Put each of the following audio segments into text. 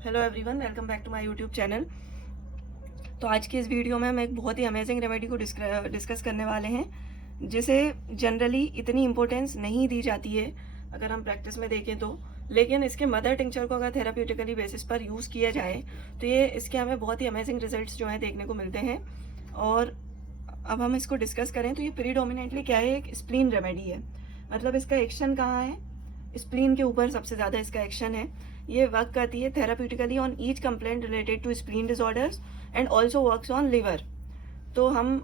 Hello everyone, welcome back to my YouTube channel. तो आज की इस वीडियो में हम एक बहुत ही अमेजिंग रेमेडी को डिस्कस करने वाले हैं, जिसे जनरली इतनी इम्पोर्टेंस नहीं दी जाती है अगर हम प्रैक्टिस में देखें तो। लेकिन इसके मदर टिंक्चर को अगर थेराप्यूटिकली बेसिस पर यूज़ किया जाए तो ये इसके हमें बहुत ही अमेजिंग रिजल्ट्स जो हैं देखने को मिलते हैं। और अब हम इसको डिस्कस करें तो ये प्रीडोमिनेटली क्या है, एक स्प्लीन रेमेडी है। मतलब इसका एक्शन कहाँ है, स्प्लीन के ऊपर सबसे ज़्यादा इसका एक्शन है। ये वर्क करती है therapeutically on each complaint related to spleen disorders and also works on liver. तो हम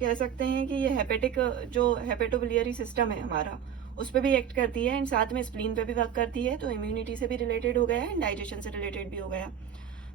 कह सकते हैं कि ये हेपेटिक जो हेपेटोबिलियरी सिस्टम है हमारा, उस पर भी एक्ट करती है एंड साथ में स्प्लीन पे भी वर्क करती है। तो इम्यूनिटी से भी रिलेटेड हो गया है, डाइजेशन से रिलेटेड भी हो गया।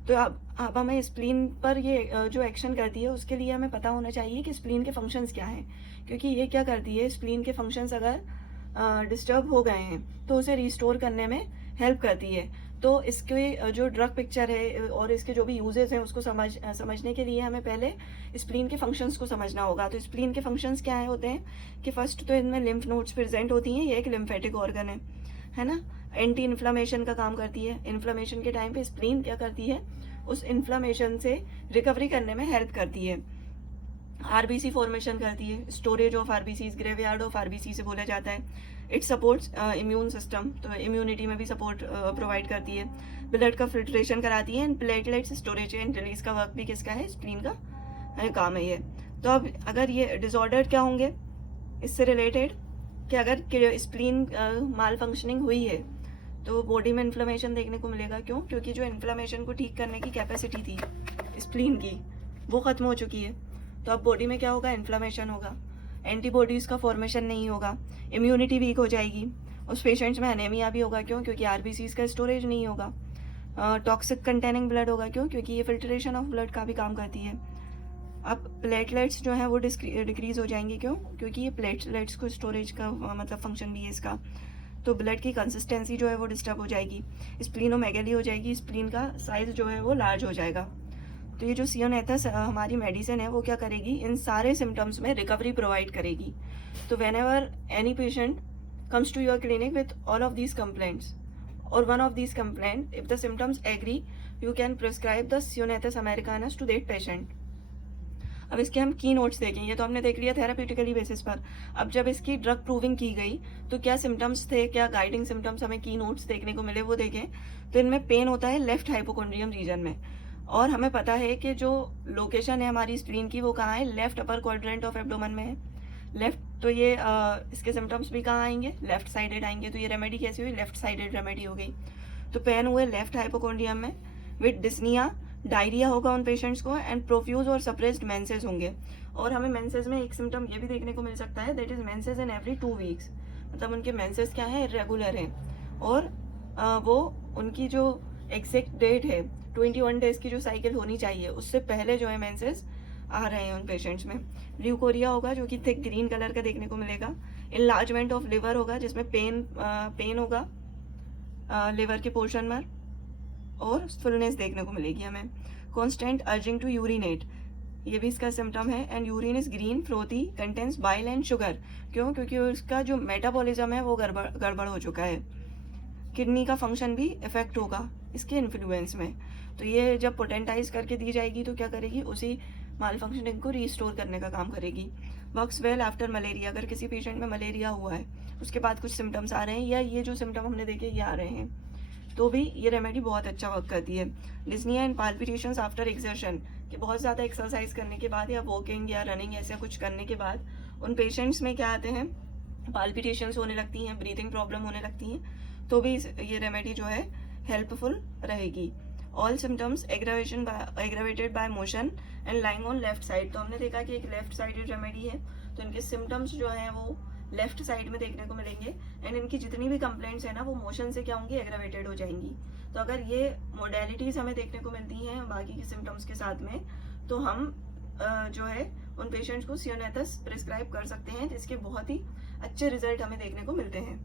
तो अब हमें स्प्लीन पर ये जो एक्शन करती है उसके लिए हमें पता होना चाहिए कि स्प्लीन के फंक्शंस क्या हैं, क्योंकि ये क्या करती है, स्प्लीन के फंक्शंस अगर डिस्टर्ब हो गए हैं तो उसे रिस्टोर करने में हेल्प करती है। तो इसके जो ड्रग पिक्चर है और इसके जो भी यूजेस हैं उसको समझने के लिए हमें पहले स्प्लीन के फंक्शंस को समझना होगा। तो स्प्लीन के फंक्शंस क्या है होते हैं कि फर्स्ट तो इनमें लिम्फ नोड्स प्रेजेंट होती हैं। ये एक लिम्फेटिक ऑर्गन है ना। एंटी इन्फ्लामेशन का काम करती है। इन्फ्लामेशन के टाइम पे स्प्लीन क्या करती है, उस इन्फ्लामेशन से रिकवरी करने में हेल्प करती है। आरबीसी फॉर्मेशन करती है, storage of RBCs, graveyard of RBC से बोला जाता है। इट सपोर्ट्स इम्यून सिस्टम, तो इम्यूनिटी में भी सपोर्ट प्रोवाइड करती है। ब्लड का फिल्ट्रेशन कराती है and platelets storage and release का वर्क भी किसका है, स्प्लीन का काम है ये। तो अब अगर ये डिसऑर्डर क्या होंगे इससे रिलेटेड, कि अगर स्प्लीन माल फंक्शनिंग हुई है तो बॉडी में इन्फ्लेमेशन देखने को मिलेगा। क्यों? क्योंकि जो इन्फ्लेमेशन को ठीक करने की कैपेसिटी थी स्प्लीन की, वो ख़त्म हो चुकी है। तो अब बॉडी में क्या होगा, इन्फ्लेमेशन होगा, एंटीबॉडीज़ का फॉर्मेशन नहीं होगा, इम्यूनिटी वीक हो जाएगी। उस पेशेंट्स में एनीमिया भी होगा। क्यों? क्योंकि आरबीसीज़ का स्टोरेज नहीं होगा। टॉक्सिक कंटेनिंग ब्लड होगा। क्यों? क्योंकि ये फिल्ट्रेशन ऑफ ब्लड का भी काम करती है। अब प्लेटलेट्स जो हैं वो डिक्रीज हो जाएंगे। क्यों? क्योंकि ये प्लेटलेट्स को स्टोरेज का मतलब फंक्शन भी है इसका। तो ब्लड की कंसिस्टेंसी जो है वो डिस्टर्ब हो जाएगी, स्प्लीनोमेगेली हो जाएगी, स्प्लीन का साइज जो है वो लार्ज हो जाएगा। तो ये जो सियोनेथस हमारी मेडिसिन है वो क्या करेगी, इन सारे सिम्टम्स में रिकवरी प्रोवाइड करेगी। तो whenever any patient comes to your clinic with all of these complaints और one of these complaint, if the symptoms agree, you can prescribe the ceanothus americanus to that patient. अब इसके हम की notes देखें। ये तो हमने देख लिया थेराप्यूटिकली बेसिस पर। अब जब इसकी ड्रग प्रूविंग की गई तो क्या सिम्टम्स थे, क्या गाइडिंग सिम्टम्स हमें की नोट्स देखने को मिले वो देखें। तो इनमें पेन होता है लेफ्ट हाइपोकोंड्रियम रीजन में, और हमें पता है कि जो लोकेशन है हमारी स्प्लीन की वो कहाँ है, left upper quadrant of abdomen में है। लेफ्ट, तो ये इसके सिम्टम्स भी कहाँ आएंगे, लेफ्ट साइडेड आएंगे। तो ये रेमेडी कैसी हुई, लेफ्ट साइडेड रेमेडी हो गई। तो पेन हुए लेफ्ट हाइपोकोंड्रियम में, विद डिस्निया, डायरिया होगा उन पेशेंट्स को, एंड प्रोफ्यूज और सप्रेस्ड मेंसेस होंगे। और हमें मेंसेस में एक सिम्टम ये भी देखने को मिल सकता है, that is menses in every 2 weeks. मतलब उनके मेंसेस क्या है, इरेगुलर हैं। और वो उनकी जो एग्जैक्ट डेट है 21 डेज की जो साइकिल होनी चाहिए उससे पहले जो है मेंसेस आ रहे हैं उन पेशेंट्स में। ल्यूकोरिया होगा जो कि थिक ग्रीन कलर का देखने को मिलेगा। इनलार्जमेंट ऑफ लिवर होगा जिसमें पेन होगा लिवर के पोर्शन में, और फुलनेस देखने को मिलेगी हमें। कॉन्स्टेंट अर्जिंग टू यूरिनेट, ये भी इसका सिम्टम है। And urine is green, frothy, contains bile and sugar. क्यों? क्योंकि उसका जो मेटाबॉलिज्म है वो गड़बड़ हो चुका है। किडनी का फंक्शन भी इफेक्ट होगा इसके इन्फ्लुएंस में। तो ये जब पोटेंटाइज करके दी जाएगी तो क्या करेगी, उसी माल फंक्शनिंग को रिस्टोर करने का काम करेगी। वर्क्स वेल आफ्टर मलेरिया, अगर किसी पेशेंट में मलेरिया हुआ है उसके बाद कुछ सिम्टम्स आ रहे हैं, या ये जो सिम्टम हमने देखे ये आ रहे हैं, तो भी ये रेमेडी बहुत अच्छा वर्क करती है। Dyspnoea and palpitations after exertion, कि बहुत ज़्यादा एक्सरसाइज करने के बाद या वॉकिंग या रनिंग ऐसा कुछ करने के बाद उन पेशेंट्स में क्या आते हैं, पाल्पिटेशंस होने लगती हैं, ब्रीथिंग प्रॉब्लम होने लगती हैं, तो भी ये रेमेडी जो है हेल्पफुल रहेगी। All symptoms aggravated bye motion and lying on left side. तो हमने देखा कि एक लेफ्ट साइडेड रेमेडी है, तो इनके सिम्टम्स जो हैं वो लेफ्ट साइड में देखने को मिलेंगे। एंड इनकी जितनी भी कंप्लेंट्स है ना वो मोशन से क्या होंगी, एग्रावेटेड हो जाएंगी। तो अगर ये मोडेलिटीज़ हमें देखने को मिलती हैं बाकी के सिम्टम्स के साथ में, तो हम जो है उन पेशेंट्स को सियोनेथस प्रिस्क्राइब कर सकते हैं, जिसके बहुत ही अच्छे रिजल्ट हमें देखने को मिलते हैं।